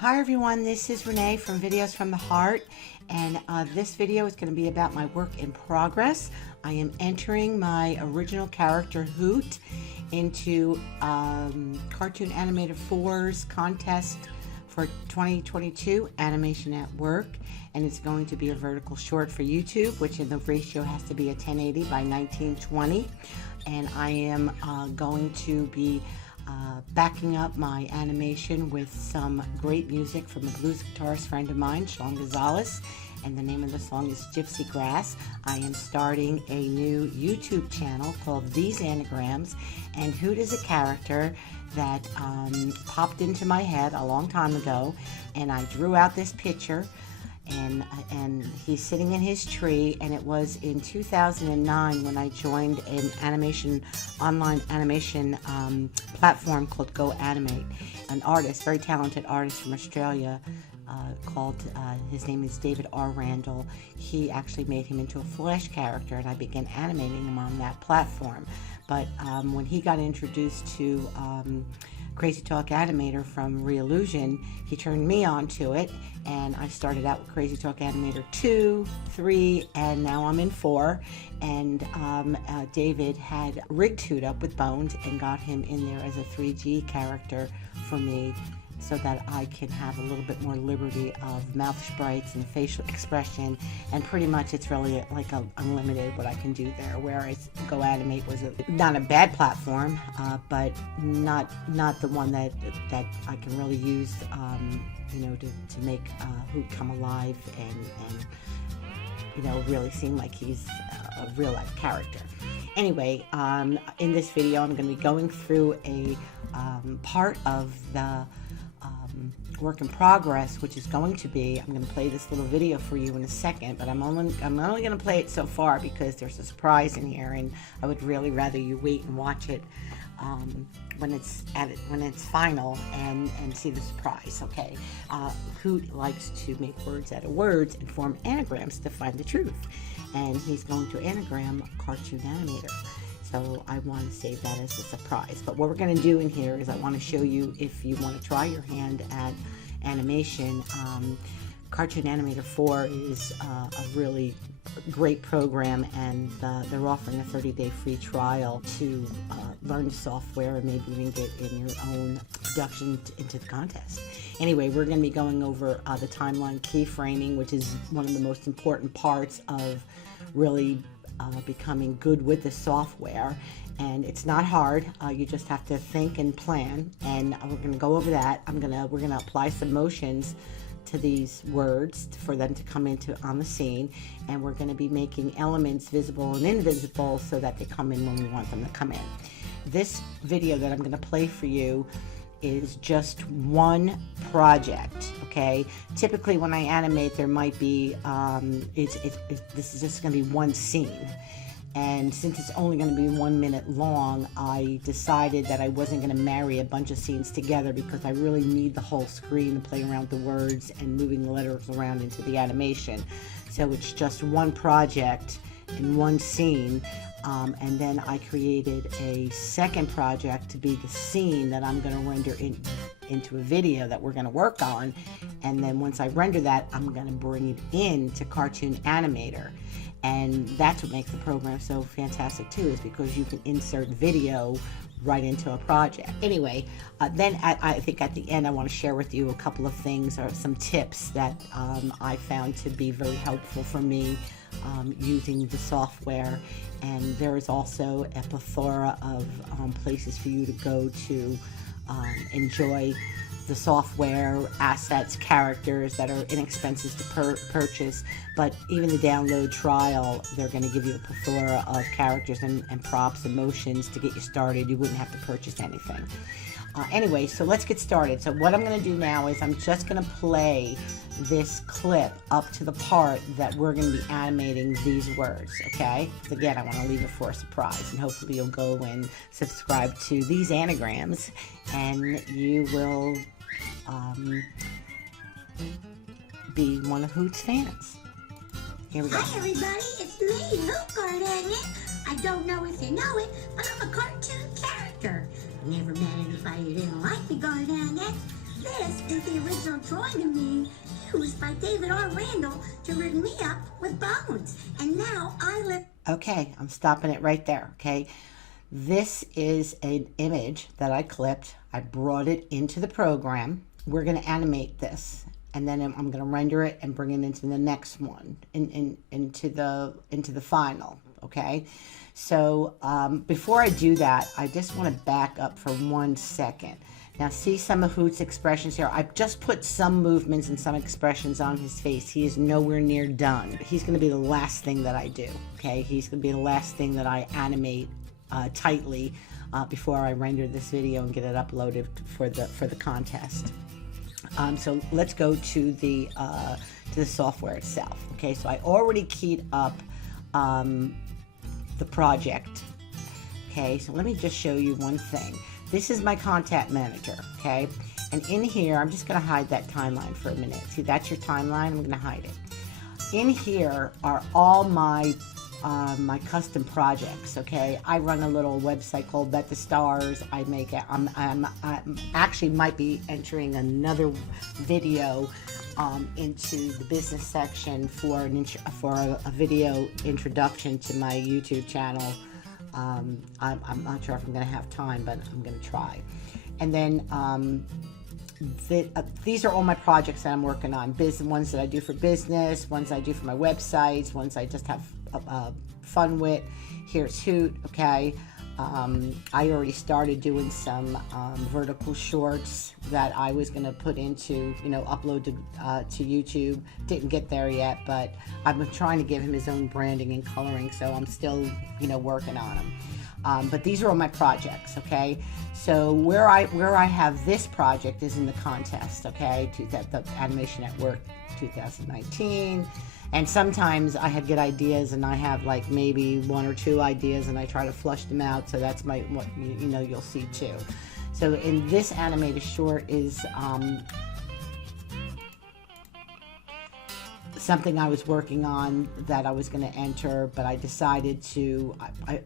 Hi everyone, this is Renee from Videos from the Heart, and this video is going to be about my work in progress. I am entering my original character Hoot into Cartoon Animator 4's contest for 2022 Animation at Work, and it's going to be a vertical short for YouTube, which in the ratio has to be a 1080 by 1920, and I am going to be backing up my animation with some great music from a blues guitarist friend of mine, Sean Gonzalez, and the name of the song is Gypsy Grass. I am starting a new YouTube channel called TheseAnagrams, and Hoot is a character that popped into my head a long time ago, and I drew out this picture, and he's sitting in his tree, and it was in 2009 when I joined an online animation platform called Go Animate. An artist, very talented artist from Australia, his name is David R. Randall. He actually made him into a Flash character, and I began animating him on that platform. But when he got introduced to Crazy Talk Animator from Reillusion, he turned me on to it, and I started out with Crazy Talk Animator 2, 3, and now I'm in 4. And David had rigged Hoot up with bones and got him in there as a 3G character for me, so that I can have a little bit more liberty of mouth sprites and facial expression, and pretty much it's really like unlimited what I can do there, whereas Go Animate was not a bad platform, but not the one that I can really use, to make Hoot come alive and really seem like he's a real life character. Anyway, in this video I'm going to be going through a part of the work in progress, which is going to be, I'm going to play this little video for you in a second, but I'm only going to play it so far because there's a surprise in here, and I would really rather you wait and watch it when it's final and see the surprise. Okay, Hoot likes to make words out of words and form anagrams to find the truth, and he's going to anagram Cartoon Animator. So I want to save that as a surprise. But what we're going to do in here is I want to show you, if you want to try your hand at animation, Cartoon Animator 4 is a really great program, and they're offering a 30-day free trial to learn the software and maybe even get in your own production into the contest. Anyway, we're going to be going over the timeline keyframing, which is one of the most important parts of really becoming good with the software, and it's not hard. You just have to think and plan, and we're going to go over that. We're gonna apply some motions to these words for them to come into on the scene, and we're going to be making elements visible and invisible so that they come in when we want them to come in. This video that I'm going to play for you is just one project, okay? Typically when I animate, there might be, this is just gonna be one scene. And since it's only gonna be 1 minute long, I decided that I wasn't gonna marry a bunch of scenes together because I really need the whole screen to play around with the words and moving the letters around into the animation. So it's just one project in one scene. And then I created a second project to be the scene that I'm going to render into a video that we're going to work on. And then once I render that, I'm going to bring it into Cartoon Animator. And that's what makes the program so fantastic too, is because you can insert video right into a project. Anyway, then I think at the end I want to share with you a couple of things, or some tips that I found to be very helpful for me using the software. And there is also a plethora of places for you to go to enjoy the software, assets, characters that are inexpensive to purchase. But even the download trial, they're going to give you a plethora of characters and props and motions to get you started. You wouldn't have to purchase anything. Anyway, so let's get started. So what I'm going to do now is I'm just going to play this clip up to the part that we're going to be animating these words, okay? So again, I want to leave it for a surprise, and hopefully you'll go and subscribe to These Anagrams, and you will be one of Hoot's fans. Here we go. Hi everybody, it's me, Hoot Garden. I don't know if you know it, but I'm a cartoon character. Never met anybody who didn't like me, Garden. This is the original drawing of me used by David R. Randall to rig me up with bones. And now I live... Okay, I'm stopping it right there, okay? This is an image that I clipped. I brought it into the program. We're going to animate this, and then I'm going to render it and bring it into the next one, into the final, okay? So before I do that, I just want to back up for 1 second. Now see some of Hoot's expressions here. I've just put some movements and some expressions on his face. He is nowhere near done. He's going to be the last thing that I do, okay? He's going to be the last thing that I animate tightly before I render this video and get it uploaded for the contest. So let's go to the software itself. Okay, so I already keyed up the project. Okay, so let me just show you one thing. This is my contact manager. Okay, and in here, I'm just going to hide that timeline for a minute. See, that's your timeline. I'm going to hide it. In here are all my custom projects. Okay, I run a little website called Bet the Stars. I make it. I'm actually might be entering another video into the business section for a video introduction to my YouTube channel. I'm not sure if I'm going to have time, but I'm going to try. And then these are all my projects that I'm working on. Ones that I do for business, ones I do for my websites, ones I just have fun with. Here's Hoot. Okay, I already started doing some vertical shorts that I was going to put into, upload to YouTube. Didn't get there yet, but I've been trying to give him his own branding and coloring, so I'm still, working on them. But these are all my projects. Okay, so where I have this project is in the contest. Okay, the Animation at Work 2019. And sometimes I have good ideas, and I have like maybe 1 or 2 ideas, and I try to flush them out. So that's what you'll see too. So in this animated short is something I was working on that I was going to enter, but I decided to,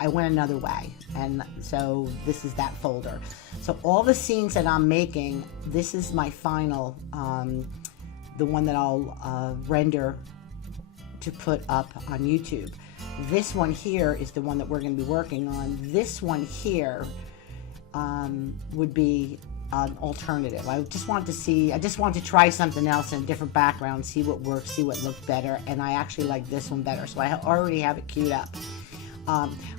I went another way. And so this is that folder. So all the scenes that I'm making, this is my final, the one that I'll render to put up on YouTube. This one here is the one that we're going to be working on. This one here would be an alternative. I just wanted to try something else in a different background, see what works, see what looked better, and I actually like this one better, so I already have it queued up.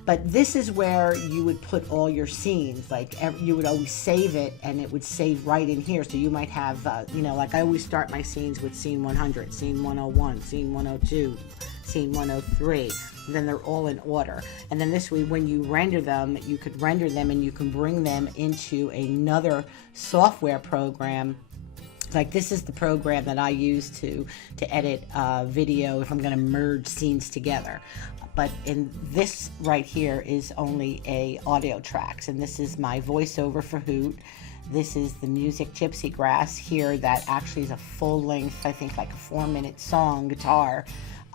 But this is where you would put all your scenes. Like you would always save it, and it would save right in here. So you might have, like I always start my scenes with scene 100, scene 101, scene 102, scene 103. And then they're all in order. And then this way, when you render them, you could render them and you can bring them into another software program. Like this is the program that I use to edit video if I'm going to merge scenes together. But in this right here is only a audio tracks, and this is my voiceover for Hoot. This is the music Gypsy Grass here that actually is a full length, I think like a 4-minute song guitar.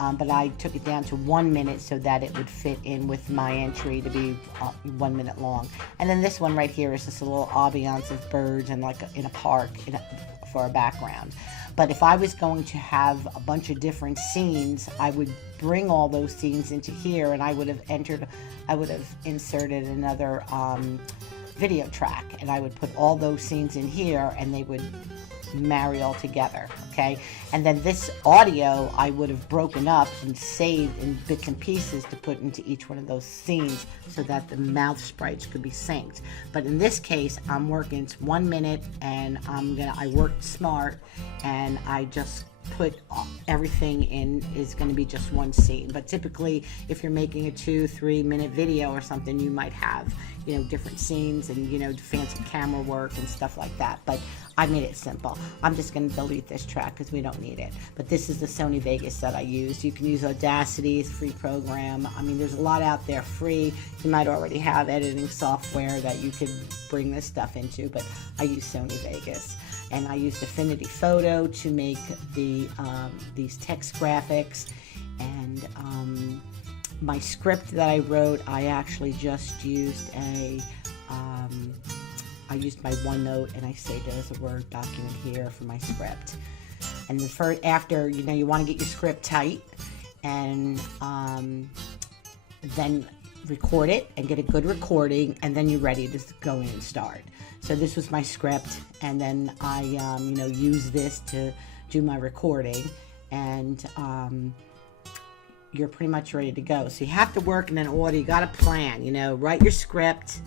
But I took it down to 1 minute so that it would fit in with my entry to be 1 minute long. And then this one right here is just a little ambiance of birds and like in a park for a background. But if I was going to have a bunch of different scenes, I would bring all those scenes into here, and I would have inserted another video track, and I would put all those scenes in here, and they would marry all together. Okay, and then this audio I would have broken up and saved in bits and pieces to put into each one of those scenes so that the mouth sprites could be synced. But in this case, I'm working, it's 1 minute, and I worked smart, and I just put everything in is going to be just one scene. But typically, if you're making a 2-3 minute video or something, you might have, different scenes and, fancy camera work and stuff like that. But I made it simple. I'm just going to delete this track because we don't need it. But this is the Sony Vegas that I used. You can use Audacity, it's a free program. I mean, there's a lot out there free. You might already have editing software that you could bring this stuff into, but I use Sony Vegas. And I used Affinity Photo to make these text graphics. And my script that I wrote, I actually just used I used my OneNote and I saved it as a Word document here for my script. And the first, after, you know, you want to get your script tight, and then record it and get a good recording, and then you're ready to go in and start. So this was my script, and then I you know, use this to do my recording, and you're pretty much ready to go. So you have to work in an order. You got to plan, you know, write your script,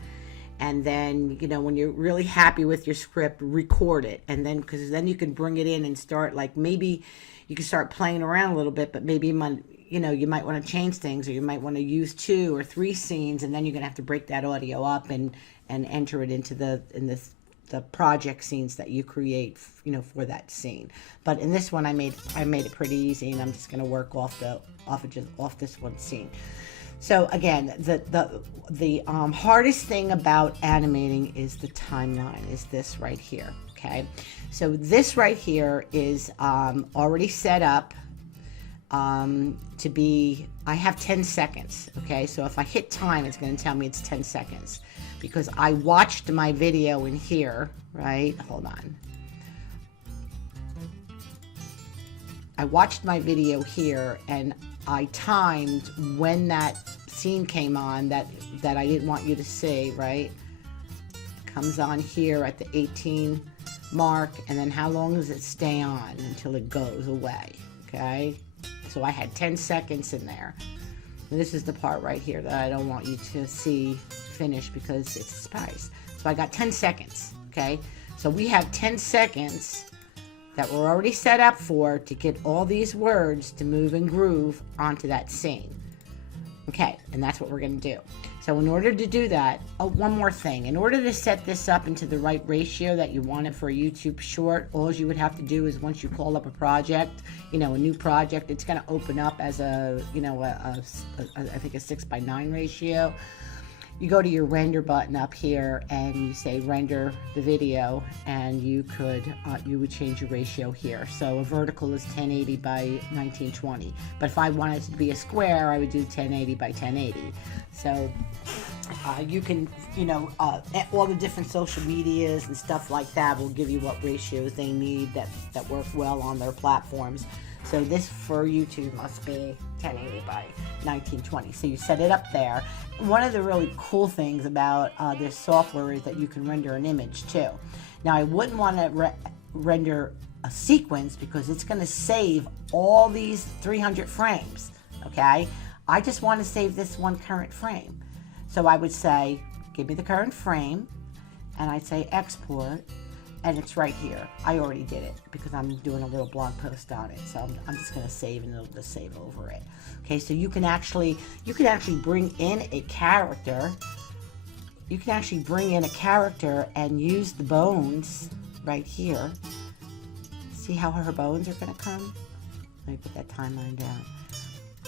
and then, you know, when you're really happy with your script, record it. And then, because then you can bring it in and start, like, maybe you can start playing around a little bit, but maybe you know, you might want to change things, or you might want to use 2 or 3 scenes, and then you're going to have to break that audio up and enter it into the project scenes that you create, you know, for that scene. But in this one, I made it pretty easy, and I'm just going to work off this one scene. So again, the hardest thing about animating is the timeline, is this right here. Okay, so this right here is already set up to be, I have 10 seconds. Okay, so if I hit time, it's going to tell me it's 10 seconds because I watched my video in here, right? Hold on. I watched my video here, and I timed when that scene came on that I didn't want you to see, right? Comes on here at the 18 mark, and then how long does it stay on until it goes away? Okay, so I had 10 seconds in there. And this is the part right here that I don't want you to see finish because it's a surprise. So I got 10 seconds. Okay, so we have 10 seconds that we're already set up for to get all these words to move and groove onto that scene. Okay, and that's what we're going to do. So in order to do that, oh, one more thing. In order to set this up into the right ratio that you want it for a YouTube short, all you would have to do is, once you call up a project, you know, a new project, it's going to open up as a, you know, I think a 6:9 ratio. You go to your render button up here and you say render the video, and you would change your ratio here. So a vertical is 1080 by 1920, but if I wanted it to be a square, I would do 1080 by 1080. So you can, you know, all the different social medias and stuff like that will give you what ratios they need that work well on their platforms. So this for YouTube must be 1080 by 1920. So you set it up there. One of the really cool things about this software is that you can render an image too. Now I wouldn't want to render a sequence because it's going to save all these 300 frames. Okay, I just want to save this one current frame. So I would say, give me the current frame, and I'd say export. And it's right here. I already did it because I'm doing a little blog post on it. So I'm just going to save, and it'll just save over it. Okay, so you can actually bring in a character. You can actually bring in a character and use the bones right here. See how her bones are going to come? Let me put that timeline down.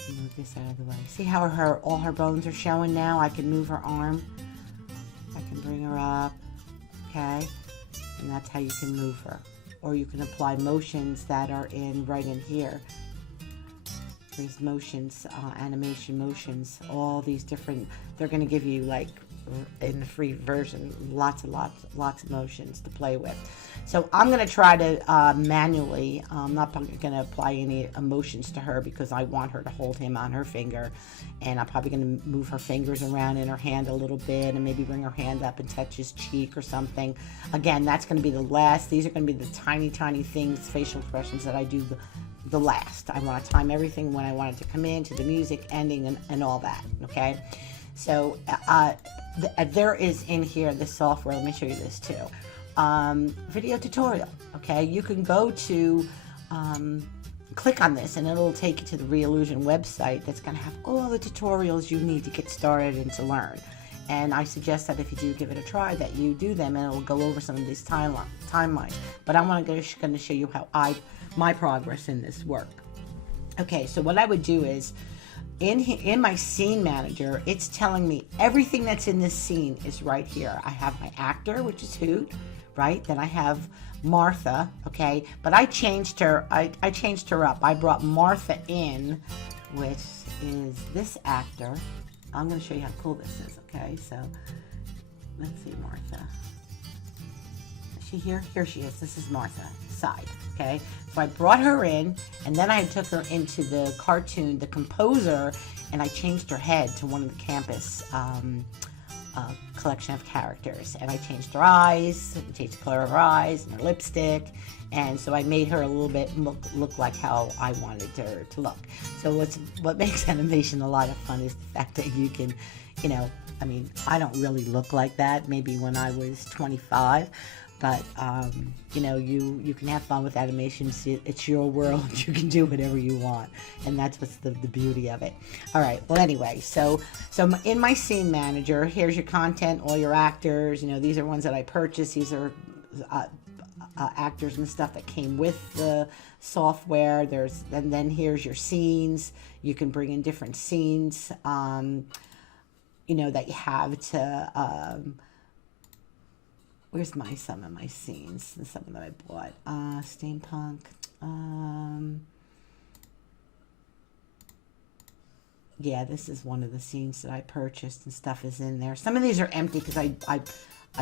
Move this out of the way. See how all her bones are showing now? I can move her arm. I can bring her up. Okay. And that's how you can move her. Or you can apply motions that are right in here. There's motions, animation motions, all these different, they're going to give you, like, in the free version, lots of motions to play with. So I'm going to try to manually, I'm not going to apply any emotions to her because I want her to hold him on her finger, and I'm probably going to move her fingers around in her hand a little bit, and maybe bring her hand up and touch his cheek or something. Again, that's going to be the last. These are going to be the tiny things, facial expressions that I do the last. I want to time everything when I want it to come in, to the music, ending, and all that. Okay, so there is in here the software. Let me show you this too. Video tutorial. Okay, you can go to click on this, and it'll take you to the Reallusion website that's going to have all the tutorials you need to get started and to learn. And I suggest that if you do give it a try, that you do them, and it'll go over some of these timelines. But I'm going to show you how my progress in this work. Okay, so what I would do is, in my scene manager, it's telling me everything that's in this scene is right here. I have my actor, which is Hoot, right? Then I have Martha, okay? But I changed her. I changed her up. I brought Martha in, which is this actor. I'm going to show you how cool this is, okay? So let's see, Martha. see here? Here she is. This is Martha, side, okay? So I brought her in, and then I took her into the cartoon, the composer, and I changed her head to one of the campus collection of characters. And I changed her eyes, changed the color of her eyes, and her lipstick, and so I made her a little bit look like how I wanted her to look. So what makes animation a lot of fun is the fact that you can, you know, I mean, I don't really look like that, maybe when I was 25, but, you know, you can have fun with animations. It's your world. You can do whatever you want, and that's what's the beauty of it. All right, well, anyway, so in my scene manager, here's your content, all your actors. You know, these are ones that I purchased. These are actors and stuff that came with the software. And then here's your scenes. You can bring in different scenes, you know, that you have to, where's some of my scenes, some that I bought, steampunk, yeah, this is one of the scenes that I purchased, and stuff is in there. Some of these are empty because I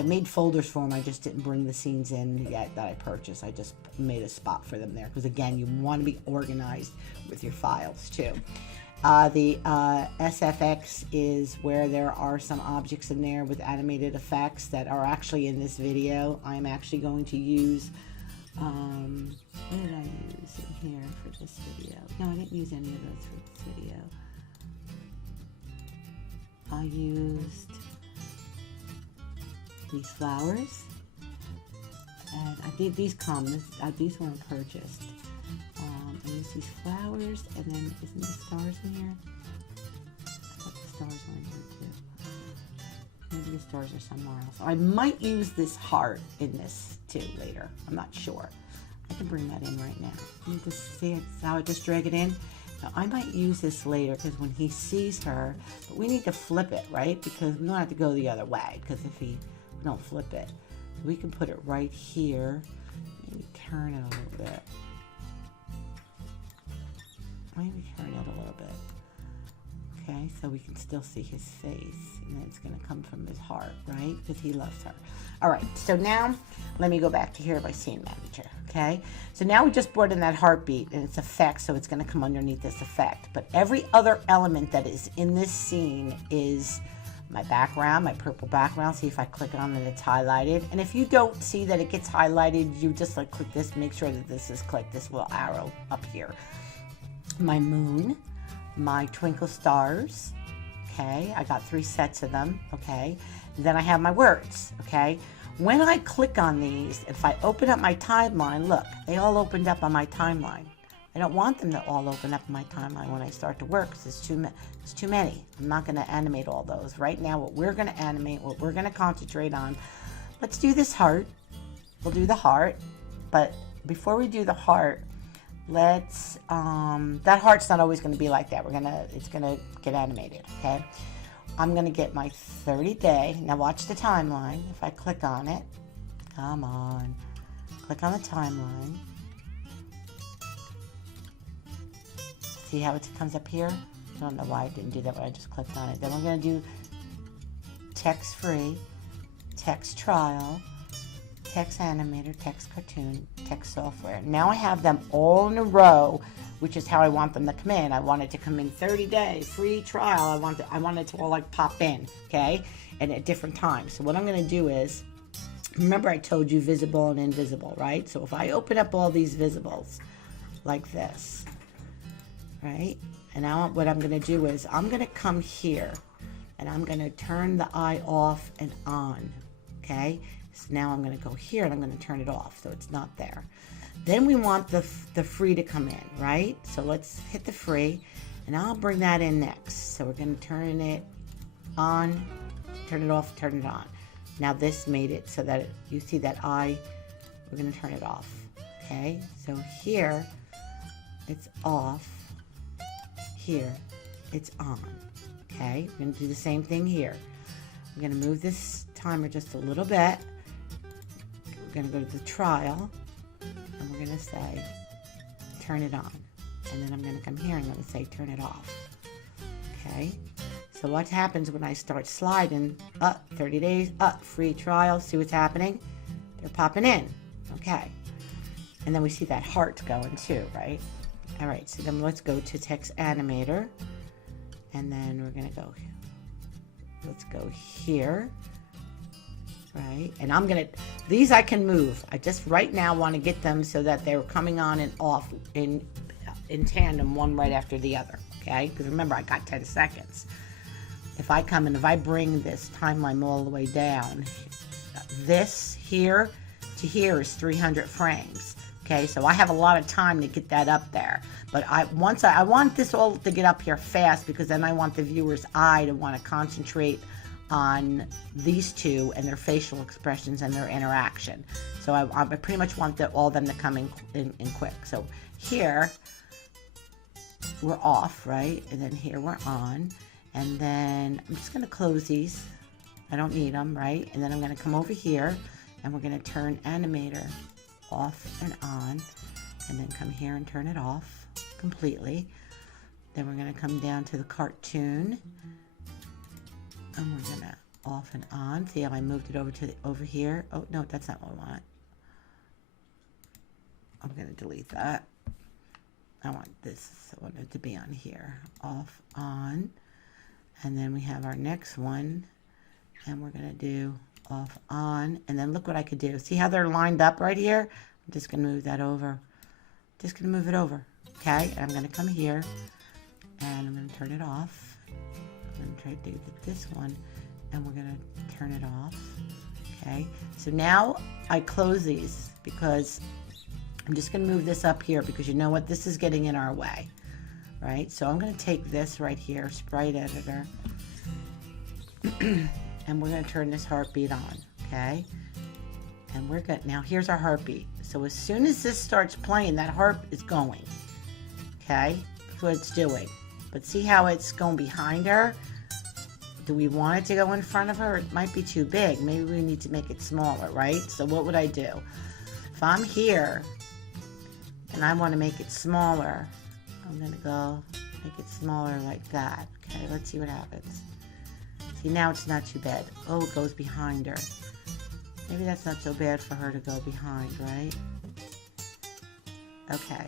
made folders for them. I just didn't bring the scenes in yet that I purchased. I just made a spot for them there because, again, you want to be organized with your files too. The SFX is where there are some objects in there with animated effects that are actually in this video. I'm actually going to use, what did I use in here for this video? No, I didn't use any of those for this video. I used these flowers, and I think these these weren't purchased. I used these flowers, and then isn't the stars in here? I thought the stars were in here too. Maybe the stars are somewhere else. I might use this heart in this too later. I'm not sure. I can bring that in right now. You can see how I just drag it in. Now I might use this later because when he sees her, but we need to flip it, right? Because we don't have to go the other way. Because if we don't flip it, we can put it right here. Maybe turn it a little bit. Maybe turn it a little bit. Okay, so we can still see his face, and then it's going to come from his heart, right? Because he loves her. All right, so now let me go back to here by Scene Manager, okay? So now we just brought in that heartbeat, and it's effect, so it's going to come underneath this effect. But every other element that is in this scene is my background, my purple background. See if I click on it, it's highlighted. And if you don't see that it gets highlighted, you just like click this, make sure that this is clicked, this little arrow up here. My moon, my twinkle stars, okay? I got 3 sets of them, okay? Then I have my words, okay? When I click on these, if I open up my timeline, look, they all opened up on my timeline. I don't want them to all open up on my timeline when I start to work because it's too many. I'm not going to animate all those. Right now, what we're going to animate, what we're going to concentrate on, let's do this heart. We'll do the heart, but before we do the heart, let's, that heart's not always going to be like that. It's going to get animated, okay? I'm going to get my 30-day. Now watch the timeline. If I click on it, come on, click on the timeline. See how it comes up here? I don't know why I didn't do that when I just clicked on it. Then we're going to do text free, text trial, text animator, text cartoon, text software. Now I have them all in a row, which is how I want them to come in. I want it to come in 30 days, free trial. I want it to all like pop in, okay? And at different times. So what I'm going to do is, remember I told you visible and invisible, right? So if I open up all these visibles like this, right? And now what I'm going to do is I'm going to come here and I'm going to turn the eye off and on, okay? So now I'm going to go here and I'm going to turn it off so it's not there. Then we want the free to come in, right? So let's hit the free and I'll bring that in next. So we're going to turn it on, turn it off, turn it on. Now this made it so that you see that eye, we're going to turn it off, okay? So here it's off. Here, it's on, okay? We're going to do the same thing here. We're going to move this timer just a little bit. We're going to go to the trial, and we're going to say, turn it on. And then I'm going to come here and I'm going to say, turn it off, okay? So what happens when I start sliding, up 30 days, up free trial, see what's happening? They're popping in. Okay. And then we see that heart going too, right? All right, so then let's go to text animator. And then we're gonna go, let's go here, right? And I'm gonna, these I can move. I just right now wanna get them so that they're coming on and off in tandem, one right after the other, okay? Because remember, I got 10 seconds. If I come and if I bring this timeline all the way down, this here to here is 300 frames. Okay, so I have a lot of time to get that up there. But I want this all to get up here fast, because then I want the viewer's eye to want to concentrate on these two and their facial expressions and their interaction. So I pretty much want all of them to come in quick. So here we're off, right? And then here we're on. And then I'm just going to close these. I don't need them, right? And then I'm going to come over here and we're going to turn animator off and on, and then come here and turn it off completely. Then we're going to come down to the cartoon, and we're going to off and on. See how I moved it over here? Oh no, that's not what I want. I'm going to delete that. I want this one to be on here. Off, on, and then we have our next one, and we're going to do off, on, and then look what I could do. See how they're lined up right here? I'm just going to move that over. Just going to move it over, okay? And I'm going to come here, and I'm going to turn it off. I'm going to try to do this one, and we're going to turn it off, okay? So now I close these, because I'm just going to move this up here, because you know what? This is getting in our way, right? So I'm going to take this right here, Sprite Editor, and we're going to turn this heartbeat on, okay? And we're good. Now here's our heartbeat. So as soon as this starts playing, that heart is going, okay? That's what it's doing. But see how it's going behind her? Do we want it to go in front of her? It might be too big. Maybe we need to make it smaller, right? So what would I do? If I'm here and I want to make it smaller, I'm going to go make it smaller like that. Okay, let's see what happens. See, now it's not too bad. Oh, it goes behind her. Maybe that's not so bad for her to go behind, right? Okay.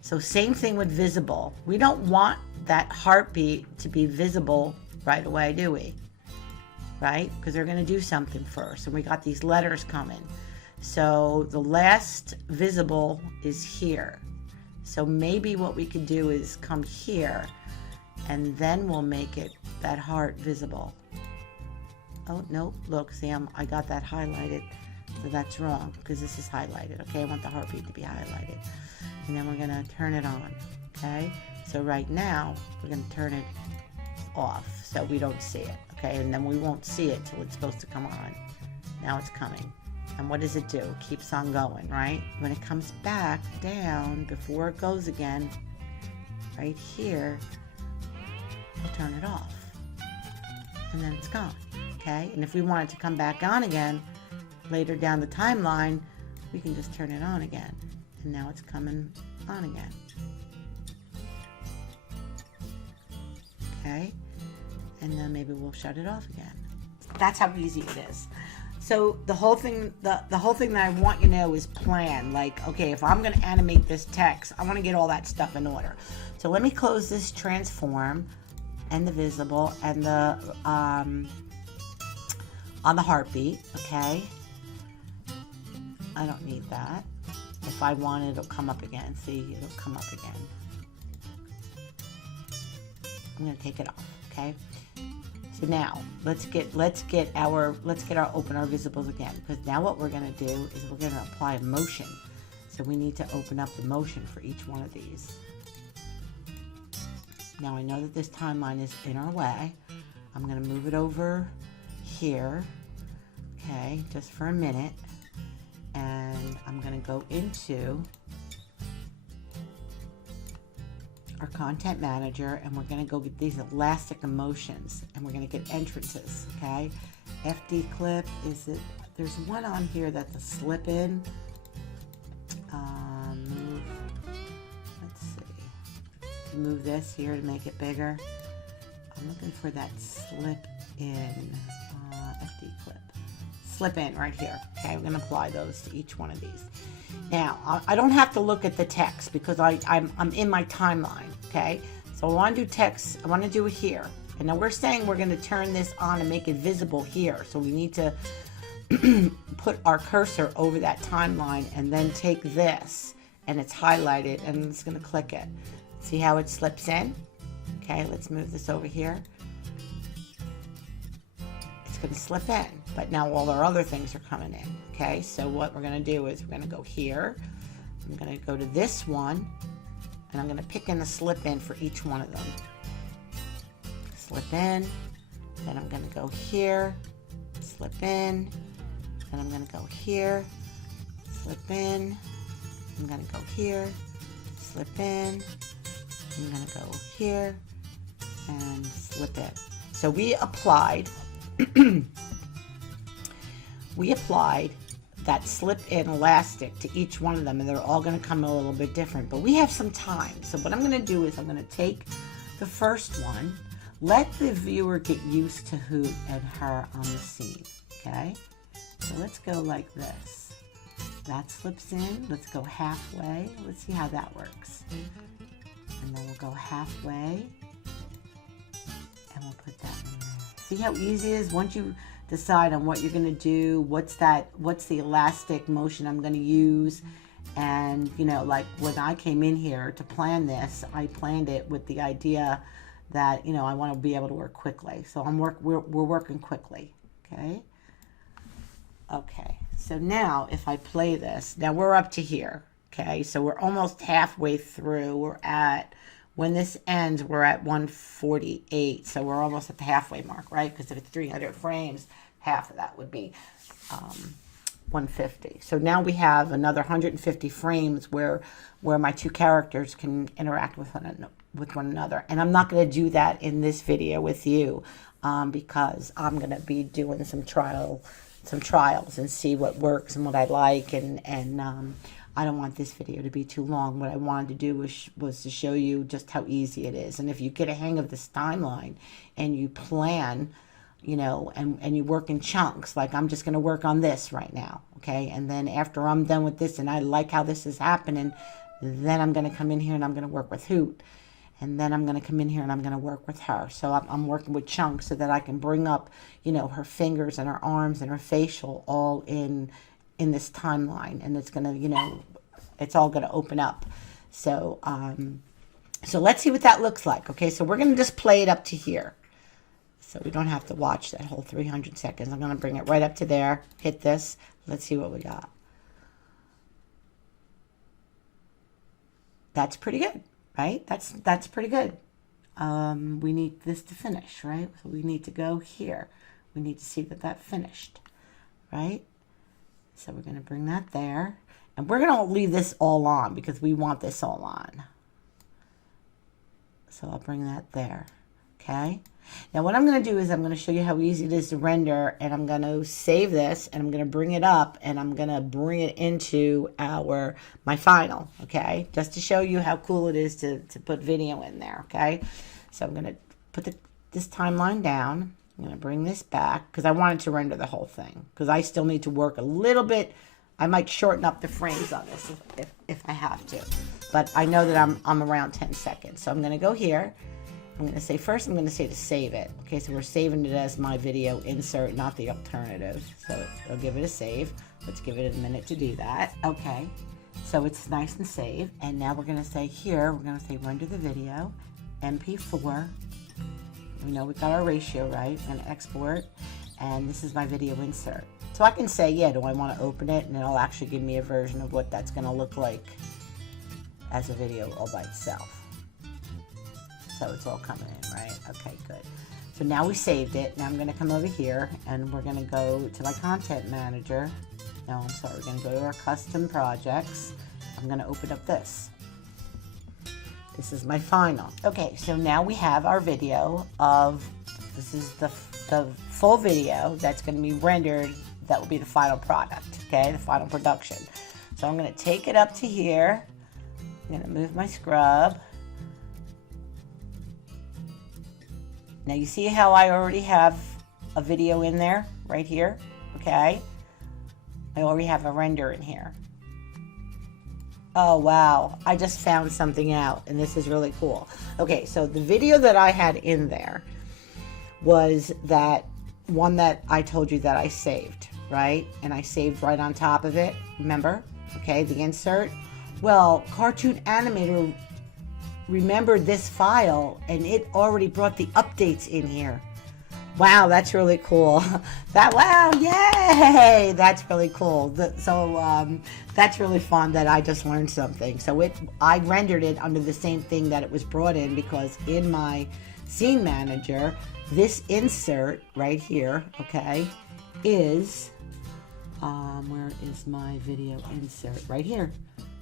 So same thing with visible. We don't want that heartbeat to be visible right away, do we? Right? Because they're going to do something first. And we got these letters coming. So the last visible is here. So maybe what we could do is come here, and then we'll make it that heart visible. Oh, no, look, see, I got that highlighted, so that's wrong, because this is highlighted, okay? I want the heartbeat to be highlighted. And then we're going to turn it on, okay? So right now, we're going to turn it off, so we don't see it, okay? And then we won't see it till it's supposed to come on. Now it's coming. And what does it do? It keeps on going, right? When it comes back down, before it goes again, right here, we'll turn it off. And then it's gone, okay? And if we want it to come back on again, later down the timeline, we can just turn it on again. And now it's coming on again. Okay? And then maybe we'll shut it off again. That's how easy it is. So the whole thing that I want you to know is plan. Like, okay, if I'm going to animate this text, I want to get all that stuff in order. So let me close this transform and the visible and the on the heartbeat, okay? I don't need that. If I want it, it'll come up again. See, it'll come up again. I'm going to take it off, okay? So now let's open our visibles again, because now what we're going to do is we're going to apply a motion. So we need to open up the motion for each one of these. Now I know that this timeline is in our way. I'm going to move it over here, okay, just for a minute, and I'm going to go into our content manager, and we're going to go get these elastic emotions, and we're going to get entrances, okay? FD clip, there's one on here that's a slip in. Let's see. Move this here to make it bigger. I'm looking for that slip in FD clip. slip in right here. Okay, we're going to apply those to each one of these. Now, I don't have to look at the text because I'm in my timeline, okay? So I want to do text, I want to do it here. And now we're saying we're going to turn this on and make it visible here. So we need to put our cursor over that timeline and then take this, and it's highlighted, and it's going to click it. See how it slips in? Okay, let's move this over here. It's going to slip in, but now all our other things are coming in. Okay, so what we're going to do is we're going to go here. I'm going to go to this one, and I'm going to pick in the slip in for each one of them. Slip in, then I'm going to go here, slip in, then I'm going to go here, slip in, I'm going to go here, slip in, I'm going to go here, and slip in. So we applied that slip-in elastic to each one of them, and they're all going to come a little bit different, but we have some time. So what I'm going to do is I'm going to take the first one, let the viewer get used to Hoot and her on the scene, okay? So let's go like this. That slips in. Let's go halfway. Let's see how that works. And then we'll go halfway, and we'll put that in there. See how easy it is? Once you decide on what you're going to do, what's the elastic motion I'm going to use, and you know, like when I came in here to plan this, I planned it with the idea that, you know, I want to be able to work quickly. So we're working quickly, okay? Okay, so now if I play this, now we're up to here, okay? So we're almost halfway through. We're at, when this ends, we're at 148. So we're almost at the halfway mark, right? Because if it's 300 frames, half of that would be 150. So now we have another 150 frames where my two characters can interact with one another. And I'm not going to do that in this video with you because I'm going to be doing some trials and see what works and what I like, and I don't want this video to be too long. What I wanted to do was to show you just how easy it is. And if you get a hang of this timeline and you plan, you know, and you work in chunks, like I'm just going to work on this right now, okay? And then after I'm done with this and I like how this is happening, then I'm going to come in here and I'm going to work with Hoot. And then I'm going to come in here and I'm going to work with her. So I'm working with chunks so that I can bring up, you know, her fingers and her arms and her facial all in this timeline. And it's going to, you know, it's all going to open up. So, so let's see what that looks like. Okay, so we're going to just play it up to here. So we don't have to watch that whole 300 seconds. I'm going to bring it right up to there. Hit this. Let's see what we got. That's pretty good. Right? That's pretty good. We need this to finish, right? So we need to go here. We need to see that finished, right? So we're going to bring that there. And we're going to leave this all on because we want this all on. So I'll bring that there, okay? Now what I'm going to do is I'm going to show you how easy it is to render, and I'm going to save this, and I'm going to bring it up, and I'm going to bring it into my final, okay? Just to show you how cool it is to put video in there, okay? So I'm going to put this timeline down. I'm going to bring this back because I wanted to render the whole thing because I still need to work a little bit. I might shorten up the frames on this if I have to, but I know that I'm around 10 seconds. So I'm going to go here. I'm going to say first, I'm going to say to save it. Okay, so we're saving it as my video insert, not the alternative. So I'll give it a save. Let's give it a minute to do that. Okay, so it's nice and saved. And now we're going to say here, we're going to say render the video, MP4. We know we got our ratio right. I'm going to export, and this is my video insert. So I can say, yeah, do I want to open it? And it'll actually give me a version of what that's going to look like as a video all by itself. So it's all coming in, right? Okay, good. So now we saved it. Now I'm going to come over here and we're going to go to my content manager. No, I'm sorry. We're going to go to our custom projects. I'm going to open up this. This is my final. Okay, so now we have our video of, this is the full video that's going to be rendered. That will be the final product, okay? The final production. So I'm going to take it up to here. I'm going to move my scrub. Now you see how I already have a video in there, right here? okay? I already have a render in here. Oh, wow. I just found something out, and this is really cool. Okay, so the video that I had in there was that one that I told you that I saved, right? And I saved right on top of it, remember? Okay, the insert. Well, Cartoon Animator remembered this file, and it already brought the updates in here. Wow, that's really cool. Wow, yay! That's really cool. That's really fun that I just learned something. So I rendered it under the same thing that it was brought in, because in my scene manager, this insert right here, okay, is, where is my video insert? Right here.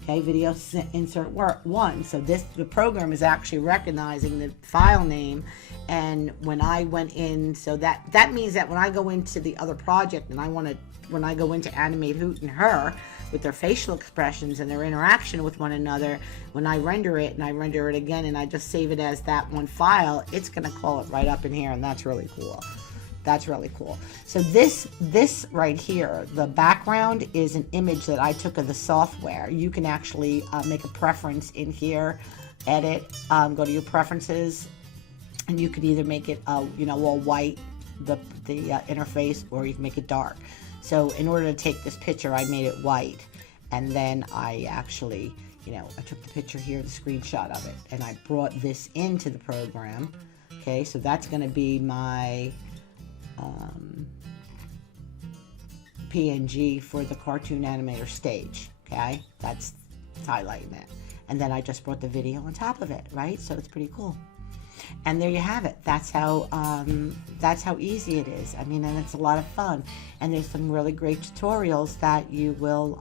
Okay, video insert 1. So the program is actually recognizing the file name, and when I went in, so that means that when I go into the other project and when I go into animate Hoot and Her with their facial expressions and their interaction with one another, when I render it and I render it again and I just save it as that one file, it's gonna call it right up in here, and that's really cool. That's really cool. So this right here, the background is an image that I took of the software. You can actually make a preference in here, edit, go to your preferences, and you could either make it all white, the interface, or you can make it dark. So in order to take this picture, I made it white, and then I actually, I took the picture here, the screenshot of it, and I brought this into the program. Okay, so that's going to be my PNG for the Cartoon Animator stage. Okay, that's highlighting it, and then I just brought the video on top of it, right? So it's pretty cool. And there you have it. That's how easy it is. I mean, and it's a lot of fun, and there's some really great tutorials that you will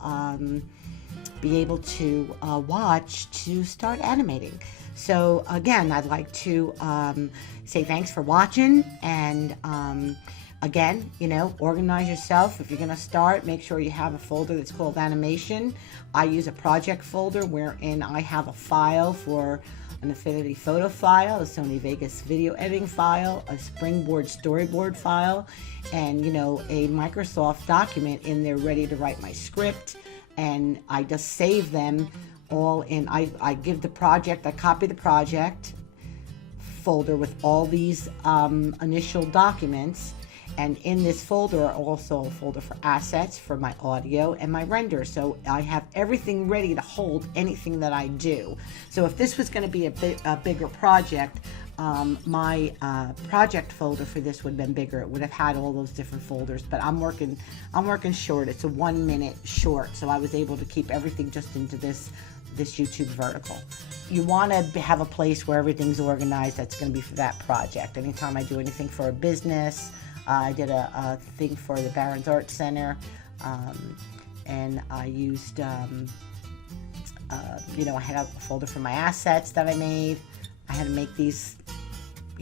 be able to watch to start animating. So again, I'd like to say thanks for watching, and again, organize yourself. If you're going to start, make sure you have a folder that's called animation. I use a project folder wherein I have a file for an Affinity photo file, a Sony Vegas video editing file, a Springboard storyboard file, and a Microsoft document in there ready to write my script. And I just save them all in. I give the project, I copy the project folder with all these initial documents, and in this folder are also a folder for assets, for my audio and my render. So I have everything ready to hold anything that I do. So if this was going to be a bigger project, my project folder for this would have been bigger. It would have had all those different folders, but I'm working short. It's a 1-minute short, so I was able to keep everything just into this YouTube vertical. You want to have a place where everything's organized that's going to be for that project. Anytime I do anything for a business, I did a thing for the Barron's Art Center, and I used, I had a folder for my assets that I made. I had to make these,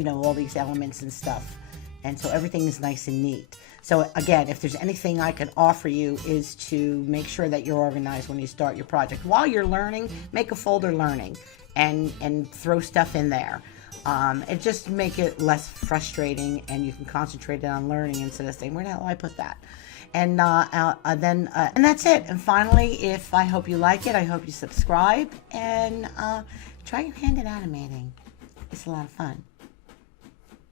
all these elements and stuff. And so everything is nice and neat. So again, if there's anything I can offer you, is to make sure that you're organized when you start your project. While you're learning, make a folder learning and throw stuff in there. And just make it less frustrating, and you can concentrate on learning instead of saying, where the hell did I put that? And then that's it. And finally, I hope you like it, I hope you subscribe, and try your hand at animating. It's a lot of fun.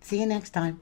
See you next time.